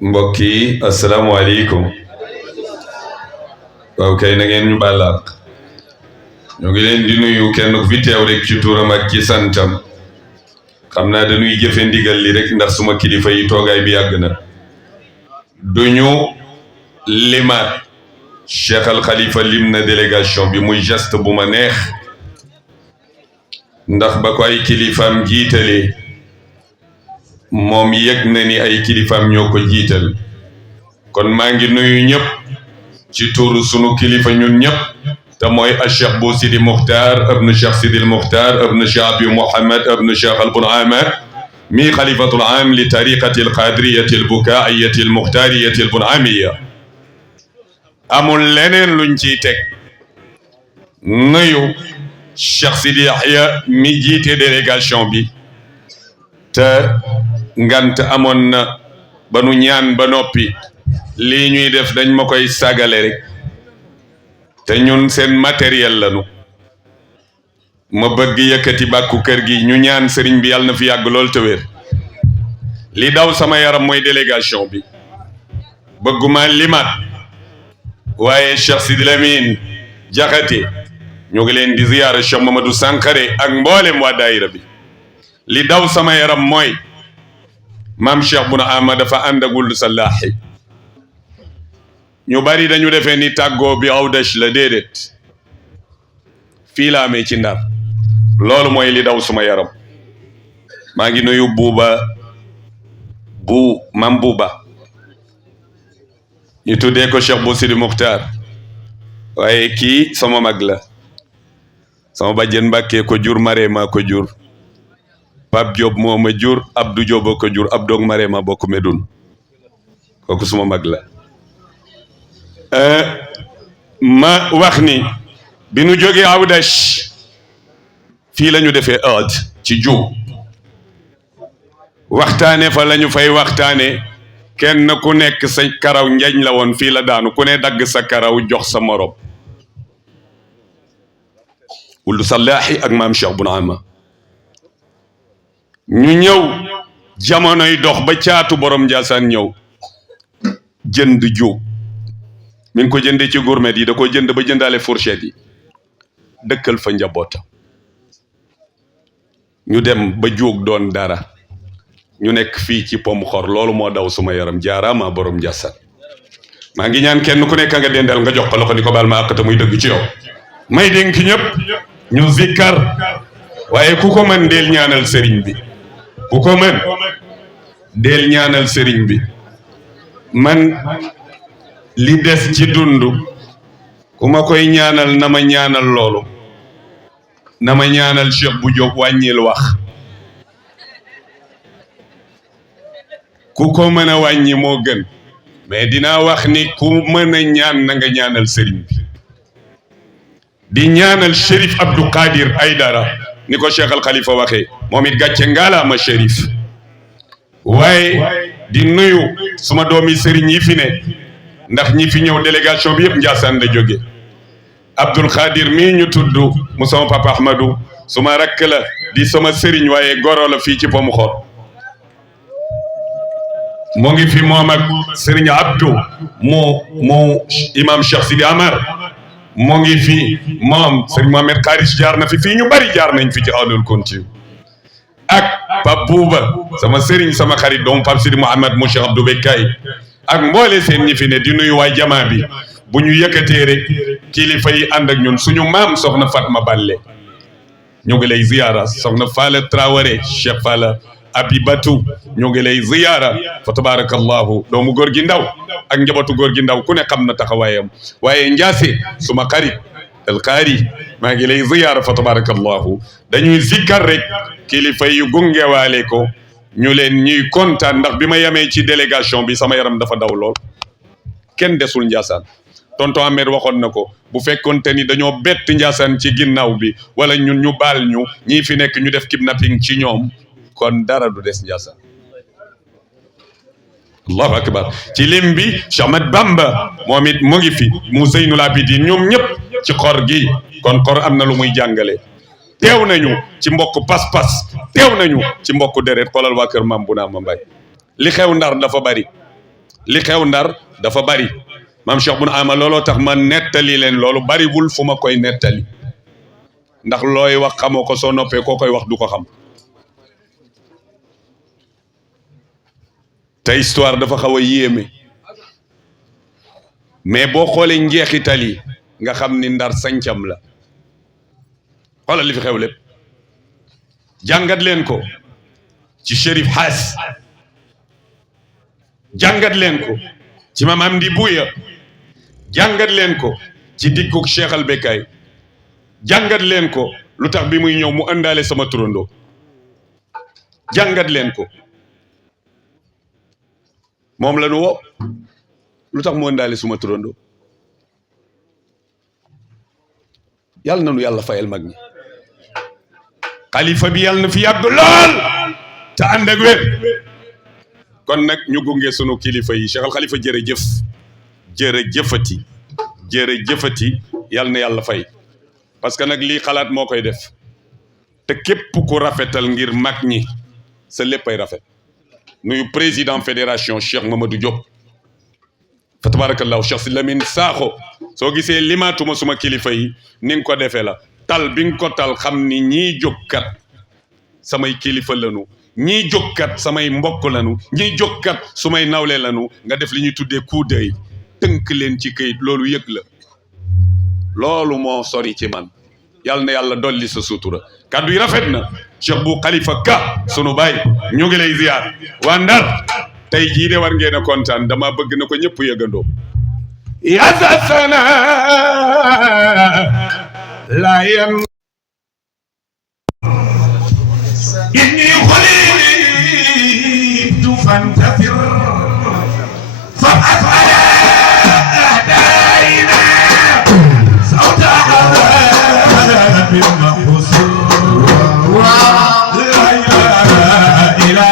mbokk yi asalaamaaleykum. waaw kay na ngeen ñu baal àq. ñu ngi leen di nuyu kenn ku fi teew rek ci turam ak ci santam. xam naa dañuy jëfe ndigal li rek ndax suma kilifa yi toogaay bi yàgg na. duñu limaat Cheikh Al Khalifa lim na délégation bi muy geste bu ma neex. ndax ba ko ay kilifaam jiitalee moom yëg na ni ay kilifaam ñoo ko jiital. kon maa ngi nuyu ñëpp ci tuuru sunu kilifa ñun ñëpp te mooy a cheikh Bou Sidi Muxtaar ibnu cheikh Sidil Muxtaar ibnu cheikh Abi Mouhamed ibnu cheikh al Bun Amar mi xalifatul am li tariqati al qadiriyati al bukaiyati al muxtaariyati al bunamiya. amul leneen luñ ciy teg nuyu cheikh Sidi Yahya mi jiite délégation bi te ngant amoon na ba nu ñaan ba noppi lii ñuy def dañ ma koy sagale rek te ñun seen matériel lañu. ma bëgg yëkkati bàkku kër gi ñu ñaan sëriñ bi yàlla na fi yàgg lool te wér. li daw sama yaram mooy délégation bi bëgguma limat waaye Cheikh Sidi Lamine Jaxate ñu ngi leen di ziyaara Cheikh Mamadou Sankare ak mboolem waa daayira bi. li daw sama yaram mooy maam Cheikh Bun Ama dafa ànd ak Wuld Salaahi. ñu bari dañu defee ni tàggoo bi awdash la déedéet fii la amee ci Ndar. loolu mooy li daw suma yaram. maa ngi nuyu mam buuba ñu tuddee ko Cheikh Bou Sidi Muxtaar waaye kii sama mag la. sama bàjjen Mbàkke ko jur, Marema ko jur, Pape Diop moo ma jur, Abdou Diop ko jur, Abdou Marema bokk Medun. kooku suma mag la. ma wax ni bi nu jógee Awdash fii la ñu defee ëd ci Diouf waxtaane fa la ñu fay waxtaane. kenn ku nekk sa karaw njañ la woon fii la daanu ku ne dagg sa karaw jox sa morom. Wuld Salaahi ak maam Cheikh Bun Ama ñu ñëw jamonoy dox ba caatu borom Njaasaan ñëw jënd Diouf. mi ngi ko jëndee ci gourmet yi da ko jënd ba jëndaale fourchette yi dëkkal fa njabootam. ñu dem ba jóog doon dara ñu nekk fii ci pom xor. loolu moo daw suma yaram. jaaraama borom Njaasaan. maa ngi ñaan kenn ku nekk nga dendal nga jox ko loxo ni ko baal ma àq te muy dëgg ci yow. may dénk ñëpp ñu zikkar waaye ku ko mën deel ñaanal sëriñ bi. ku ko mën deel ñaanal sëriñ bi. man li des ci dund ku ma koy ñaanal na ma ñaanal loolu. na ma ñaanal Cheikh bu Diop wàññil wax. ku ko mën a wàññi moo gën. mais dinaa wax ni ku mën a ñaan na nga ñaanal sëriñ bi. di ñaanal Chérif Abdou Qadir Aydara ni ko Cheikh Al Khalifa waxee moom it gàcce ngaalaama Chérif. waaye di nuyu suma doomi sëriñ yi fi ne ndax ñi fi ñëw délégation bi yëpp Njaasaan la jóge. Abdul Qadir mii ñu tudd mu sama papa Ahmadou suma rakk la di sama sëriñ waaye goro la fii ci Pomu Xor. mu ngi fi moom ak sëriñ Abdou mu imam Cheikh Sidi Amar. mu ngi fi moom sëriñ Mohamed Kharis jaar na fi fii ñu bari jaar nañ fi ci Ahlul Kunti ak Pape Bouba sama sëriñ sama xarit doomu Pape Sidi Mouhamed mu Cheikh Abdou Bekkay ak mboole seen ñi fi ne di nuyu waay jamaa bi. bu ñu yëkkatee rek kilifa yi ànd ak ñun suñu maam soxna Fatma Balle ñu ngi lay ziyaara. soxna Fala Traoré Cheikh Fala Abibatu ñu ngi lay ziyaara fa tabarakallahu doomu góor gi ndaw ak njabootu góor gi ndaw ku ne xam na taxawaayam. waaye Njaase suma xarit El Khari maa ngi lay ziyaara fa tabarakallahu. dañuy zikkar rek kilifa yi gungewaale ko ñu leen ñuy kontaan ndax bi ma yemee ci délégation bi sama yaram dafa daw lool. kenn desul Njaasaan. tonton Ahmed waxoon na ko bu fekkonte ni dañoo bett Njaasaan ci ginnaaw bi wala ñun ñu baal ñu ñii fi nekk ñu def kidnapping ci ñoom kon dara du des Njaasaan. allahu akbar. ci lim bi Cheikh Ahmad Bamba moom it mu ngi fi mu Zeynul Abidin ñoom ñëpp ci xor gi kon xor am na lu muy jàngale. teew nañu ci mbokk pas-pas teew nañu ci mbokk deret xoolal waa kër Maam Bounama Mbaye li xew Ndar dafa bari li xew Ndar dafa bari maam Cheikh Bun Ama looloo tax ma nettali leen loolu bariwul fu ma koy nettali ndax looy wax xamoo ko soo noppee koo koy wax du ko xam te histoire dafa xaw a yéeme mais boo xoolee njeexital yi nga xam ni Ndar sañcam la xoolal li fi xew lépp jàngat leen ko ci Chérif Haas jàngat leen ko ci Maam Amdi Buya jàngat leen ko ci dikkuk Cheikh al Bekkaay jàngat leen ko lu tax bi muy ñëw mu ëndaale sama turandoo jàngat leen ko moom la nu woo lu tax mu ëndaale suma turandoo yàlla na nu yàlla fayal mag ñi xalifa bi yàlla na fi yàgg lool te ànd ak wér kon nag ñu gunge sunu kilifa yi Cheikh al Khalifa jërëjëf jërëjëfati jërëjëfati yàlla na yàlla fay parce que nag lii xalaat moo koy def te képp ku rafetal ngir mag ñi sa léppay rafet nuyu président fédération Cheikh Mamadou Diop fa tabarakallahu Cheikh Si Lamine Sakho soo gisee limaatuma suma kilifa yi ni nga ko defee la tal bi nga ko tal xam ni ñii jógkat samay kilifa lanu ñii jógkat samay mbokk lanu ñii jógkat sumay nawle lanu nga def li ñuy tuddee coup d'œil tënk leen ci këyit loolu yëg la loolu moo sori ci man yàlla na yàlla dolli sa sutura kàddu yi rafet na Cheikh bu Khalifa Ka sunu baay ñu ngi lay ziar waa Ndar tey jii de war ngeen a kontaan dama bëgg na ko ñëpp yëgandoo yasasana la yan inni xulibtu fantafir fa afala daina sawta بالمحصول لا إله إلا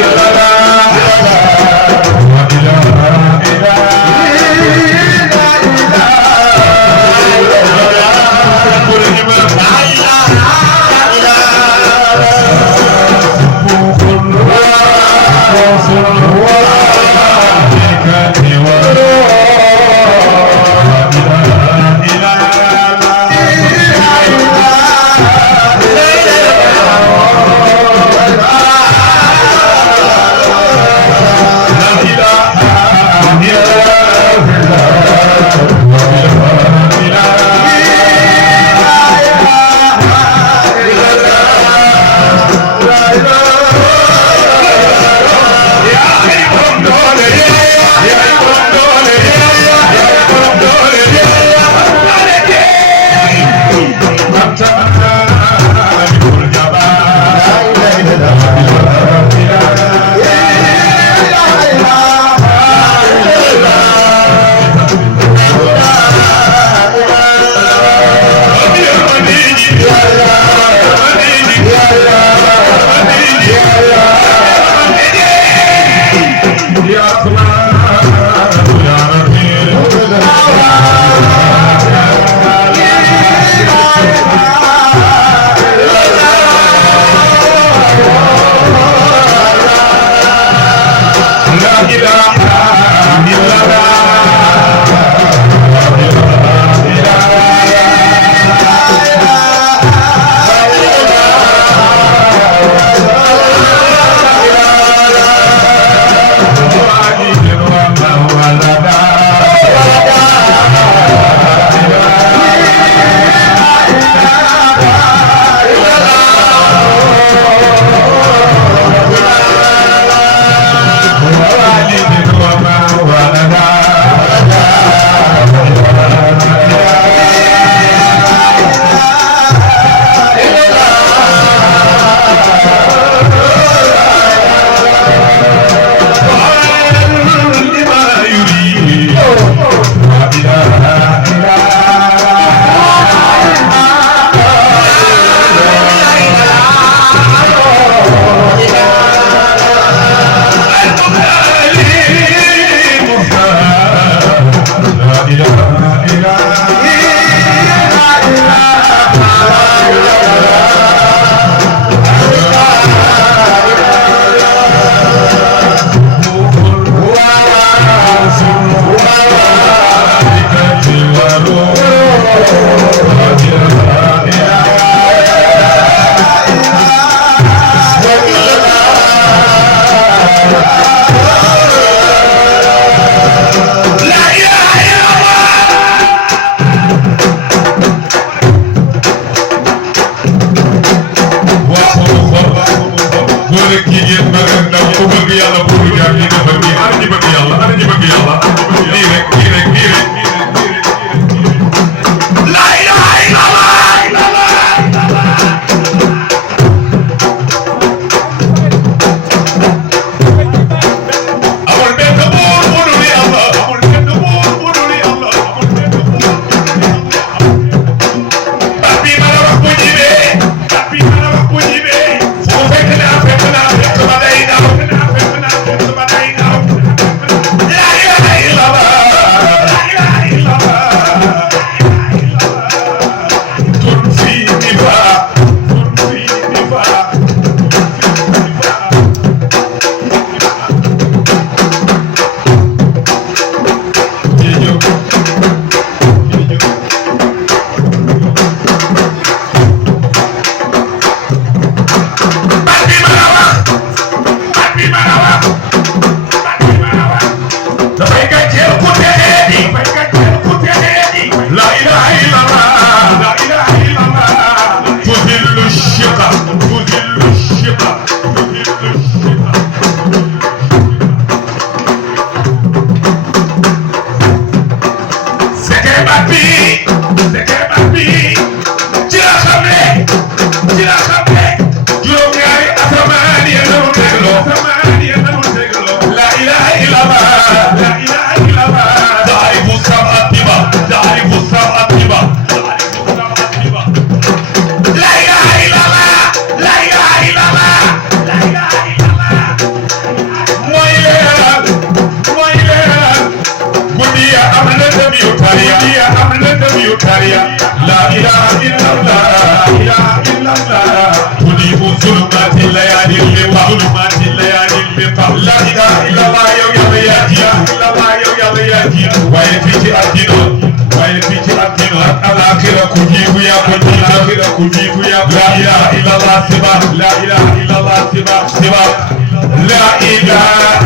la البرية لا إله إلا الله لا إله إلا الله تجيب ظلمات الليالي اللقاء ظلمات الليالي اللقاء لا إله إلا الله يوم يأتي لا إله إلا الله يوم يأتي ويفيتي الدين ويفيتي الدين الآخرة كجيب يا كجيب الآخرة كجيب يا لا إله إلا الله سبا لا إله إلا الله سبا لا إله